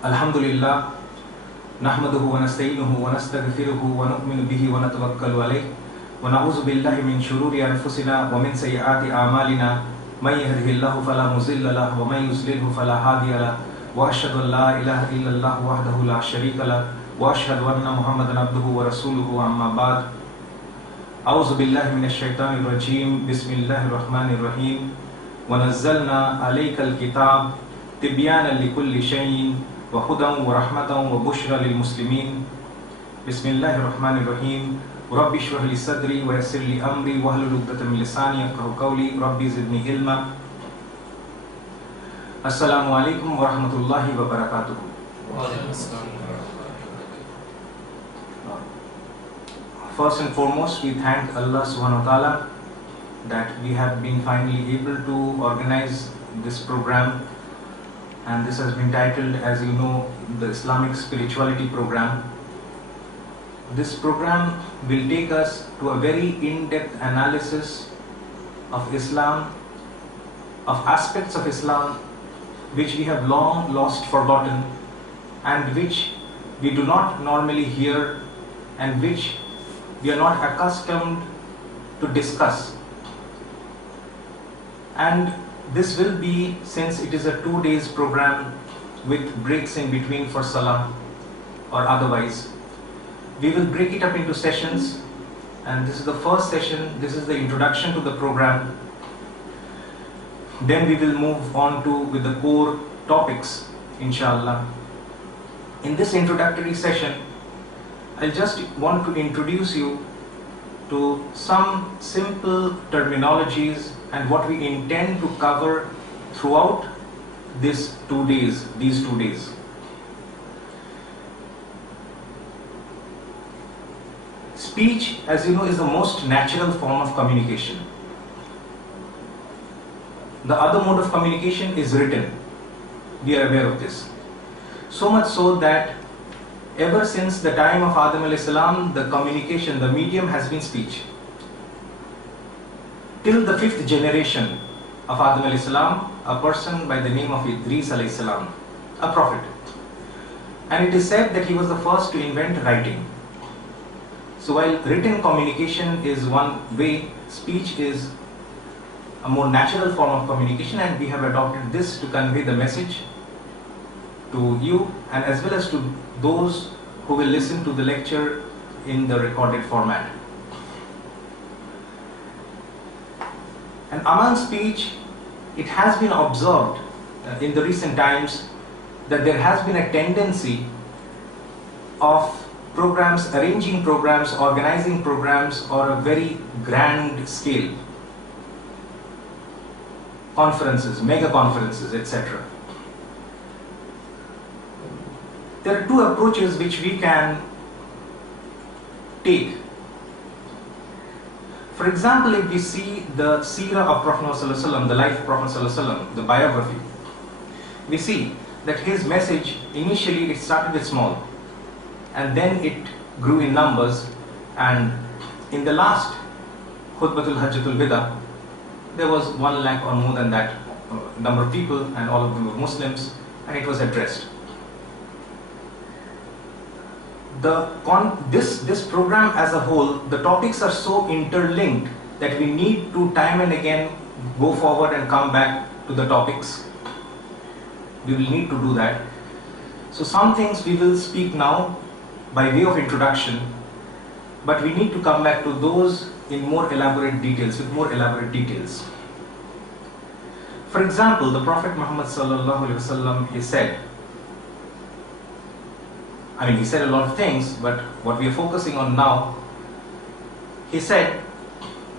Alhamdulillah, nahmaduhu wa nasta'inuhu wa nastaghfiruhu wa nu'minu bihi wa natawakkalu alayh wa na'udzu billahi min shururi anfusina wa min sayyiati a'malina man yahdihillahu fala mudilla lahu wa man yudlilhu fala hadiya lahu wa ashhadu an la ilaha illallah wahdahu la sharika lahu wa ashhadu anna Muhammadan abduhu wa rasuluhu amma ba'd. A'udzu billahi minash shaitanir rajim. Bismillahir rahmanir rahim. Wa nazzalna alaykal kitab tibyanan likulli shay'in wa hudan wa rahmatan wa bushra lil muslimin. Bismillahir rahmanir rahim. Rabbi shrah li sadri wa yassir li amri wahlul 'uqdatam min lisani yafqahu qawli. Rabbi zidni ilma. Assalamu alaikum wa rahmatullahi wa barakatuh. First and foremost, we thank Allah subhanahu wa ta'ala that we have been finally able to organize this program, and this has been titled, as you know, the Islamic Spirituality Program. This program will take us to a very in-depth analysis of Islam, of aspects of Islam which we have long lost forgotten and which we do not normally hear and which we are not accustomed to discuss. And this will be, since it is a 2 days program with breaks in between for Salah or otherwise, we will break it up into sessions, and this is the first session. This is the introduction to the program. Then we will move on to with the core topics, inshallah. In this introductory session, I just want to introduce you to some simple terminologies and what we intend to cover throughout these 2 days. Speech, as you know, is the most natural form of communication. The other mode of communication is written. We are aware of this. So much so that ever since the time of Adam alayhi salam, the communication, the medium has been speech. Till the 5th generation of Adam alayhi salam, a person by the name of Idris alayhi salam, a prophet. And it is said that he was the first to invent writing. So while written communication is one way, speech is a more natural form of communication, and we have adopted this to convey the message to you and as well as to those who will listen to the lecture in the recorded format. And among speech, it has been observed in the recent times that there has been a tendency of programs, arranging programs, organizing programs on a very grand scale. Conferences, mega conferences, etc. There are two approaches which we can take. For example, if we see the seerah of Prophet ﷺ, the life of Prophet ﷺ, the biography, we see that his message, initially it started with small, and then it grew in numbers, and in the last Khutbatul Hajjatul Wida, there was 1 lakh or more than that number of people, and all of them were Muslims, and it was addressed. This program as a whole, the topics are so interlinked that we need to time and again go forward and come back to the topics. We will need to do that. So some things we will speak now by way of introduction, but we need to come back to those in more elaborate details, with more elaborate details. For example, the Prophet Muhammad sallallahu alaihi wasallam, he said a lot of things, but what we are focusing on now, he said,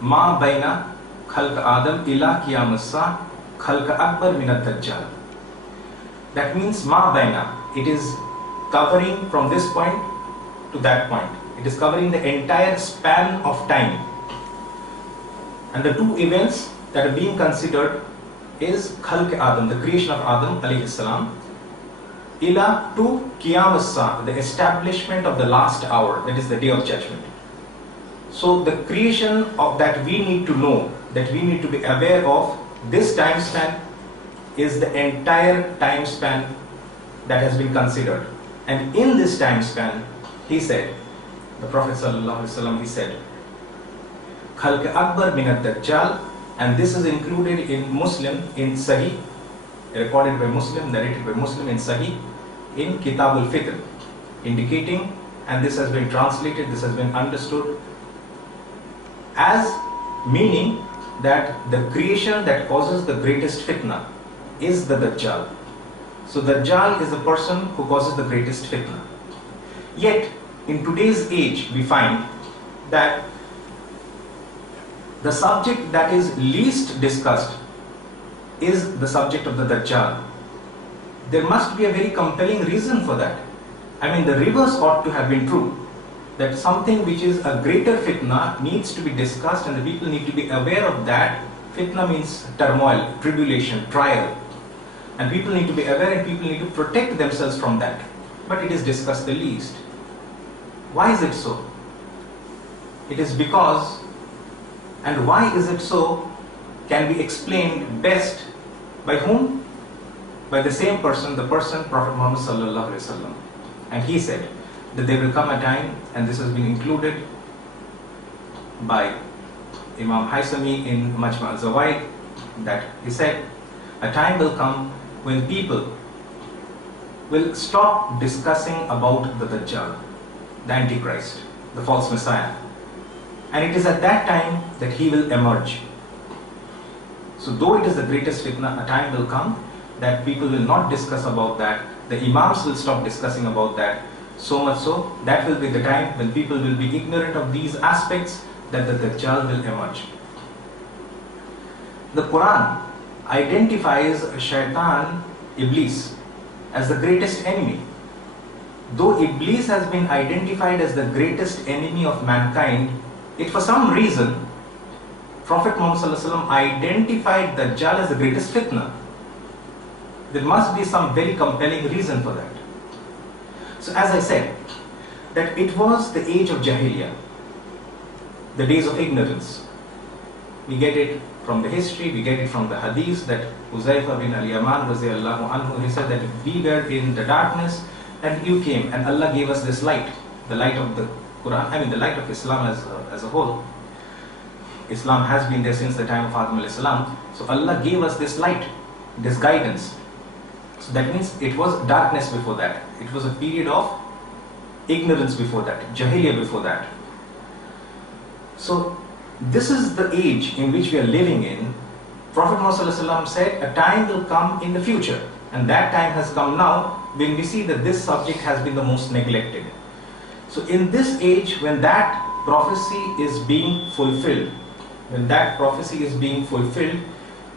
Ma baina khalq Adam ila qiyamas-saa khalq akbar min ad-dajjal. That means ma baina, it is covering from this point to that point. It is covering the entire span of time. And the two events that are being considered is khalq Adam, the creation of Adam alayhi salam, ila to qiyamas-saa, the establishment of the last hour, that is the day of judgment. So the creation of that we need to know, that we need to be aware of, this time span is the entire time span that has been considered. And in this time span, he said, the Prophet ﷺ, he said, Khalq Akbar min ad-Dajjal, and this is included in Muslim, in Sahih, recorded by Muslim, narrated by Muslim in Sahih, in Kitab al-Fitr, indicating, and this has been translated, this has been understood as meaning that the creation that causes the greatest fitna is the Dajjal. So Dajjal is a person who causes the greatest fitna. Yet, in today's age, we find that the subject that is least discussed is the subject of the Dajjal. There must be a very compelling reason for that. I mean, the reverse ought to have been true. That something which is a greater fitna needs to be discussed and the people need to be aware of that. Fitna means turmoil, tribulation, trial. And people need to be aware and people need to protect themselves from that. But it is discussed the least. Why is it so? It is because, and why is it so, can be explained best by whom? By the same person, the person Prophet Muhammad sallallahu alaihi wasallam. And he said that there will come a time, and this has been included by Imam Haythami in Majma' al-Zawaid, that he said, a time will come when people will stop discussing about the Dajjal, the Antichrist, the false Messiah. And it is at that time that he will emerge. So though it is the greatest fitna, a time will come that people will not discuss about that. The Imams will stop discussing about that. So much so, that will be the time when people will be ignorant of these aspects, that the Dajjal will emerge. The Quran identifies Shaitan, Iblis, as the greatest enemy. Though Iblis has been identified as the greatest enemy of mankind, it for some reason, Prophet Muhammad ﷺ identified Dajjal as the greatest fitna. There must be some very compelling reason for that. So as I said, that it was the age of Jahiliyyah, the days of ignorance. We get it from the history, we get it from the hadith, that Huzaifa bin al-Yaman radiyallahu anhu, he said that we were in the darkness and you came and Allah gave us this light, the light of the Quran, I mean the light of Islam as a whole. Islam has been there since the time of Adam alayhi salam. So Allah gave us this light, this guidance. So that means it was darkness before that. It was a period of ignorance before that, Jahiliyyah before that. So this is the age in which we are living in. Prophet Muhammad ﷺ said a time will come in the future, and that time has come now when we see that this subject has been the most neglected. So in this age, when that prophecy is being fulfilled,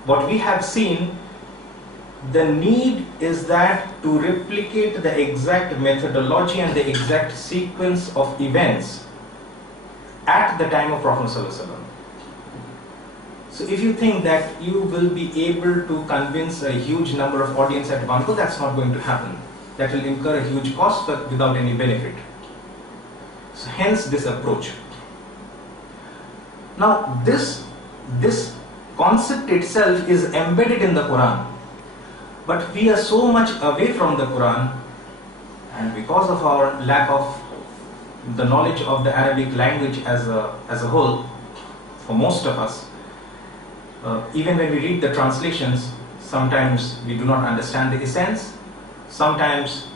what we have seen, the need is that to replicate the exact methodology and the exact sequence of events at the time of Prophet ﷺ. So if you think that you will be able to convince a huge number of audience at one go, that's not going to happen. That will incur a huge cost but without any benefit. So hence this approach. Now this concept itself is embedded in the Quran. But we are so much away from the Quran, and because of our lack of the knowledge of the Arabic language as a whole, for most of us, even when we read the translations, sometimes we do not understand the essence. Sometimes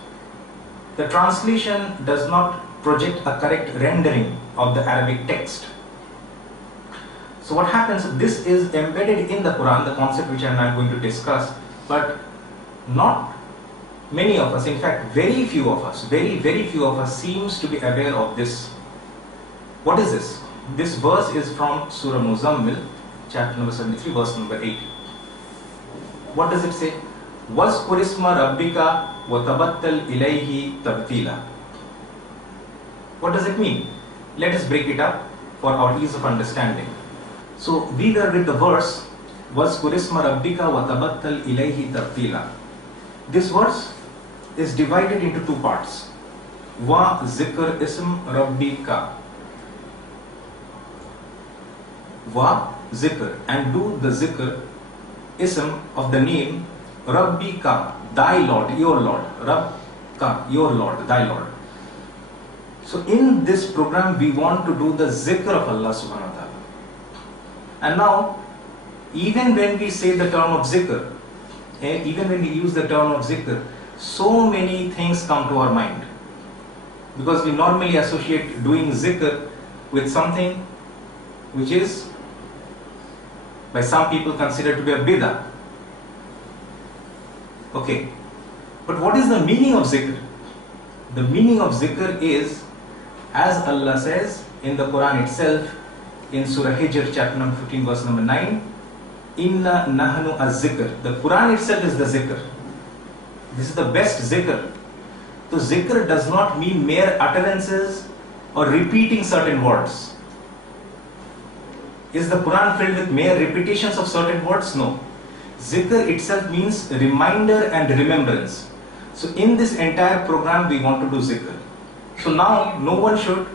the translation does not project a correct rendering of the Arabic text. So what happens, this is embedded in the Quran, the concept which I am now going to discuss, but not many of us, in fact very few of us seems to be aware of this. What is this? This verse is from Surah Muzammil, chapter number 73, verse number 8. What does it say? وَاذْكُرِ اسْمَ رَبِّكَ وَتَبَتَّلْ إِلَيْهِ تَبْتِيلًا. What does it mean? Let us break it up for our ease of understanding. So we were with the verse وَاذْكُرِ اسْمَ رَبِّكَ وَتَبَتَّلْ إِلَيْهِ تَبْتِيلًا. This verse is divided into two parts. Wa zikr ism rabbika. Wa zikr, and do the zikr ism of the name Rabbika, thy Lord, your Lord, Rabbka, your Lord, thy Lord. So in this program we want to do the zikr of Allah subhanahu wa ta'ala. And now, even when we say the term of zikr, even when we use the term of zikr, so many things come to our mind. Because we normally associate doing zikr with something which is by some people considered to be a bid'ah. Okay, but what is the meaning of zikr? The meaning of zikr is, as Allah says in the Quran itself, in Surah Hijr chapter number 15 verse number 9, Inna nahnu az-zikr. The Quran itself is the zikr. This is the best zikr. So zikr does not mean mere utterances or repeating certain words. Is the Quran filled with mere repetitions of certain words? No. Zikr itself means reminder and remembrance. So in this entire program we want to do zikr. So now no one should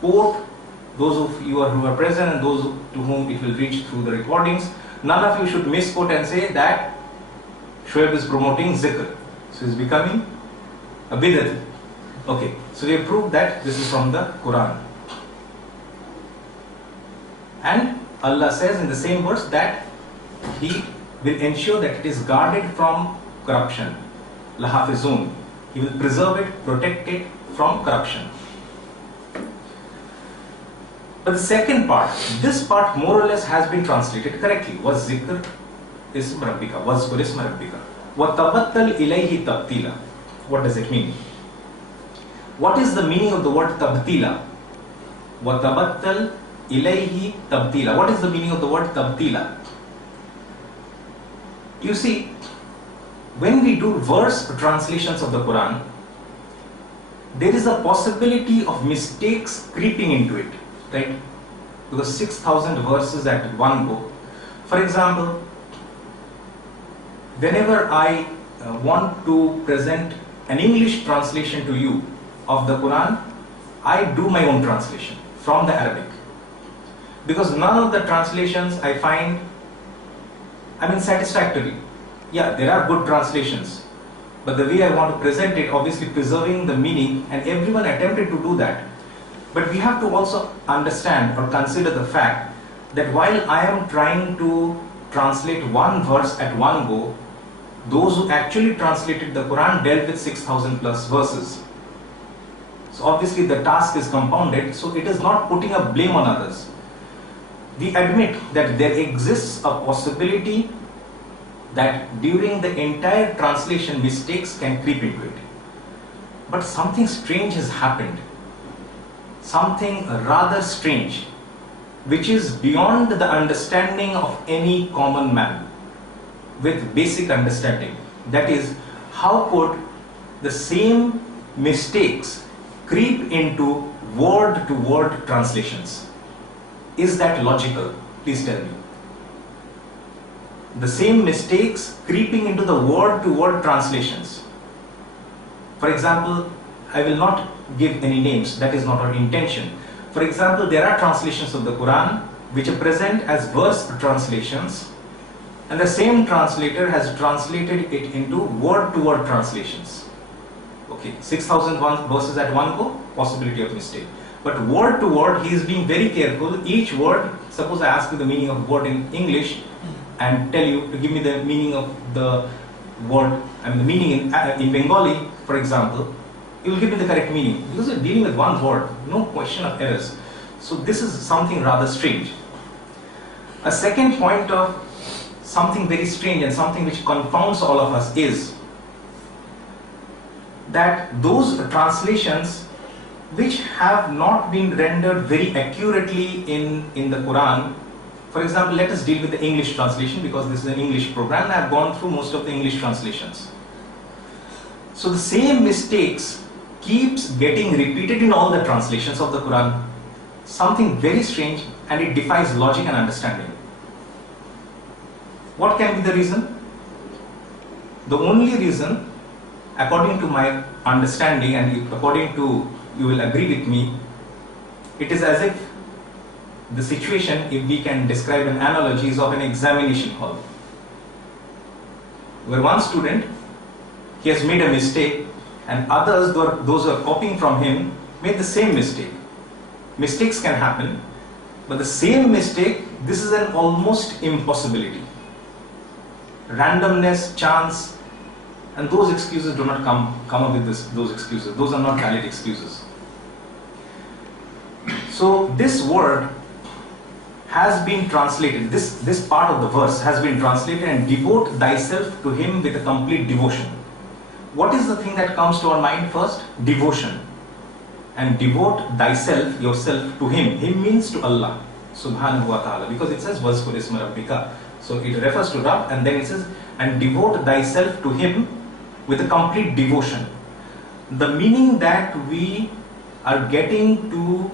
quote, those of you who are present and those to whom it will reach through the recordings, none of you should misquote and say that Shoaib is promoting zikr. So it's becoming a bid'ah. Okay, so we have proved that this is from the Quran. And Allah says in the same verse that He will ensure that it is guarded from corruption. Lahafizun. He will preserve it, protect it from corruption. But the second part, this part more or less has been translated correctly. Was zikr ism rabbika, was ism rabbika. Wa tabattal ilayhi tabtila. What does it mean? What is the meaning of the word tabtila? Wa tabattal ilayhi tabtila. What is the meaning of the word tabtila? You see, when we do verse translations of the Quran, there is a possibility of mistakes creeping into it, right? Because 6,000 verses at one go. For example, whenever I want to present an English translation to you of the Quran, I do my own translation from the Arabic. Because none of the translations I find, satisfactory. Yeah, there are good translations, but the way I want to present it, obviously preserving the meaning, and everyone attempted to do that. But we have to also understand or consider the fact that while I am trying to translate one verse at one go, those who actually translated the Quran dealt with 6,000 plus verses. So obviously the task is compounded, so it is not putting a blame on others. We admit that there exists a possibility that during the entire translation mistakes can creep into it. But something strange has happened. Something rather strange, which is beyond the understanding of any common man with basic understanding. That is, how could the same mistakes creep into word-to-word translations? Is that logical? Please tell me. The same mistakes creeping into the word-to-word translations. For example, I will not give any names, that is not our intention. For example, there are translations of the Quran which are present as verse translations, and the same translator has translated it into word-to-word translations. Okay, 6,001 verses at one go, possibility of mistake. But word to word, he is being very careful. Each word, suppose I ask you the meaning of word in English and tell you to give me the meaning of the word, the meaning in Bengali, for example, you will give me the correct meaning. Because you're dealing with one word, no question of errors. So this is something rather strange. A second point of something very strange and something which confounds all of us is that those translations which have not been rendered very accurately in the Quran. For example, let us deal with the English translation, because this is an English program and I have gone through most of the English translations. So the same mistakes keeps getting repeated in all the translations of the Quran. Something very strange, and it defies logic and understanding. What can be the reason? The only reason, according to my understanding and according to, you will agree with me, it is as if the situation, if we can describe an analogy, is of an examination hall, where one student he has made a mistake, and others, those who are copying from him, made the same mistake. Mistakes can happen, but the same mistake, this is an almost impossibility. Randomness, chance, and those excuses do not come up with those excuses. Those are not valid excuses. So this word has been translated, this part of the verse has been translated, and devote thyself to him with a complete devotion. What is the thing that comes to our mind first? Devotion. And devote thyself, yourself, to him. Him means to Allah subhanahu wa ta'ala, because it says wazkur isma rabbika. So it refers to Rabb, and then it says, and devote thyself to him with a complete devotion. The meaning that we are getting to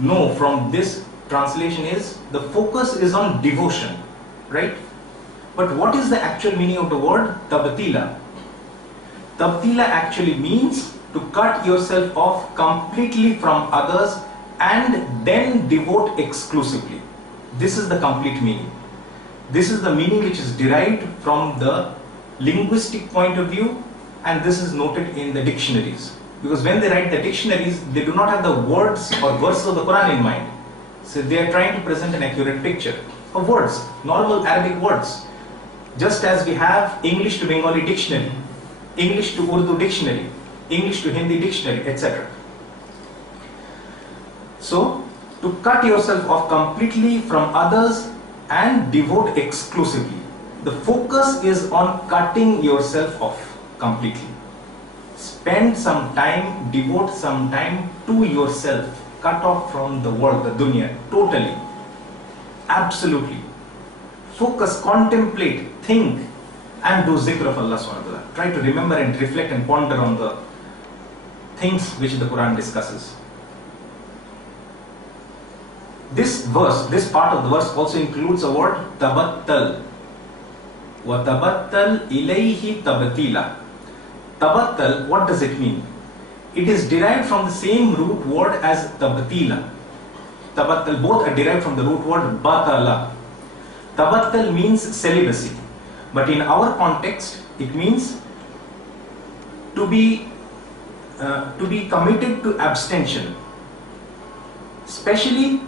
know from this translation is, the focus is on devotion, right? But what is the actual meaning of the word tabtila? Tabtila actually means to cut yourself off completely from others and then devote exclusively. This is the complete meaning. This is the meaning which is derived from the linguistic point of view, and this is noted in the dictionaries. Because when they write the dictionaries, they do not have the words or verses of the Quran in mind. So they are trying to present an accurate picture of words, normal Arabic words. Just as we have English to Bengali dictionary, English to Urdu dictionary, English to Hindi dictionary, etc. So, to cut yourself off completely from others and devote exclusively. The focus is on cutting yourself off completely. Spend some time, devote some time to yourself. Cut off from the world, the dunya, totally. Absolutely. Focus, contemplate, think, and do zikr of Allah subhanahu wa ta'ala. Try to remember and reflect and ponder on the things which the Quran discusses. This verse, this part of the verse also includes a word tabattal. وَتَبَتَّلْ إِلَيْهِ تَبَتِيلًا. Tabattal, what does it mean? It is derived from the same root word as tabatila. Tabattal, both are derived from the root word batala. Tabattal means celibacy, but in our context, it means to be committed to abstention, especially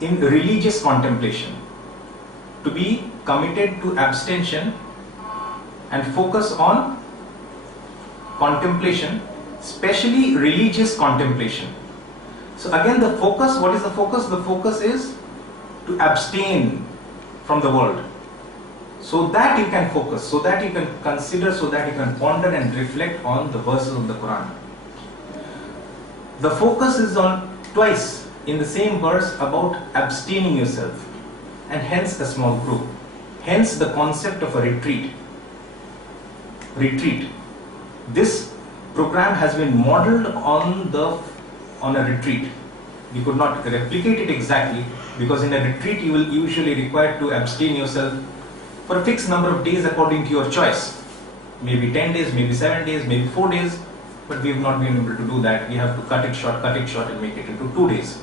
in religious contemplation. To be committed to abstention and focus on contemplation, especially religious contemplation. So again, the focus, what is the focus? The focus is to abstain from the world, so that you can focus, so that you can consider, so that you can ponder and reflect on the verses of the Quran. The focus is on twice in the same verse about abstaining yourself, and hence a small group. Hence the concept of a retreat. This program has been modeled on a retreat. We could not replicate it exactly, because in a retreat you will usually require to abstain yourself for a fixed number of days according to your choice. Maybe 10 days, maybe 7 days, maybe 4 days, but we have not been able to do that. We have to cut it short and make it into 2 days.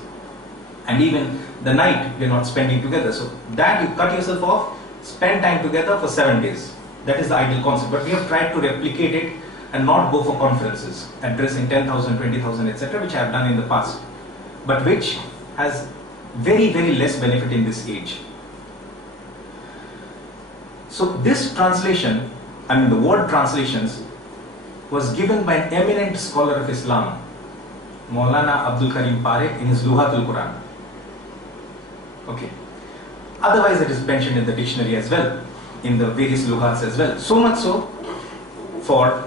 And even the night we are not spending together. So that you cut yourself off, spend time together for 7 days. That is the ideal concept. But we have tried to replicate it and not go for conferences, addressing 10,000, 20,000, etc., which I have done in the past, but which has very, very less benefit in this age. So this translation, the word translations, was given by an eminent scholar of Islam, Maulana Abdul Karim Parekh, in his Lughatul Quran. Okay. Otherwise, it is mentioned in the dictionary as well, in the various lughats as well. So much so for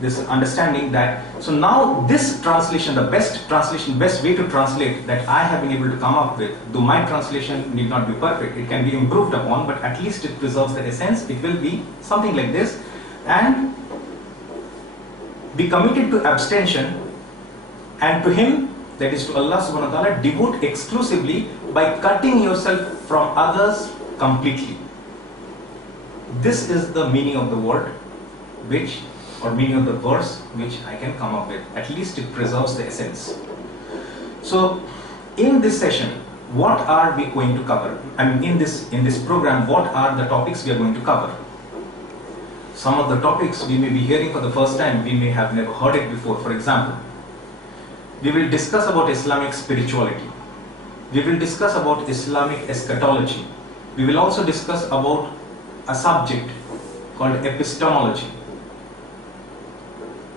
this understanding that, so now this translation, the best translation, best way to translate that I have been able to come up with, though my translation need not be perfect, it can be improved upon, but at least it preserves the essence. It will be something like this: and be committed to abstention, and to him, that is to Allah subhanahu wa ta'ala, devote exclusively by cutting yourself from others completely. This is the meaning of the word, or meaning of the verse which I can come up with. At least it preserves the essence. So in this session, what are we going to cover? In this program, what are the topics we are going to cover? some of the topics we may be hearing for the first time, we may have never heard it before. For example, we will discuss about Islamic spirituality. We will discuss about Islamic eschatology. We will also discuss about a subject called epistemology.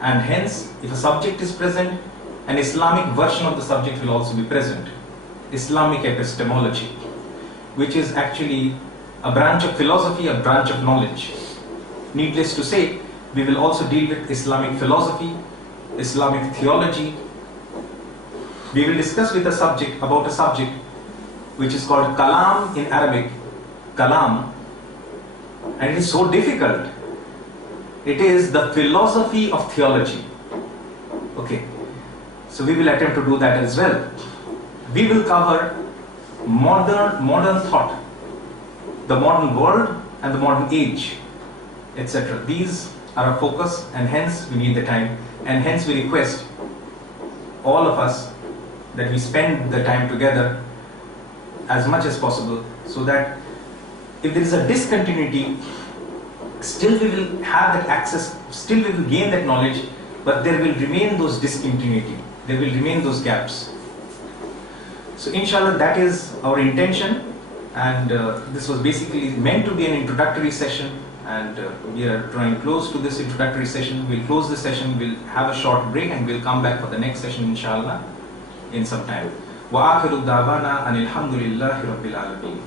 And hence, if a subject is present, an Islamic version of the subject will also be present. Islamic epistemology, which is actually a branch of philosophy, a branch of knowledge. Needless to say, we will also deal with Islamic philosophy, Islamic theology. We will discuss with about a subject which is called Kalam in Arabic. Kalam, and it is so difficult. It is the philosophy of theology. Okay, so we will attempt to do that as well. We will cover modern thought, the modern world and the modern age, etc. These are our focus, and hence we need the time, and hence we request all of us that we spend the time together as much as possible, so that if there is a discontinuity, still we will have that access, still we will gain that knowledge, but there will remain those discontinuity, there will remain those gaps. So inshallah, that is our intention, and this was basically meant to be an introductory session, and we are drawing close to this introductory session. We'll close the session, we'll have a short break, and we'll come back for the next session inshallah in some time. Wa akhiru da'wana anil hamdulillahi rabbil alamin.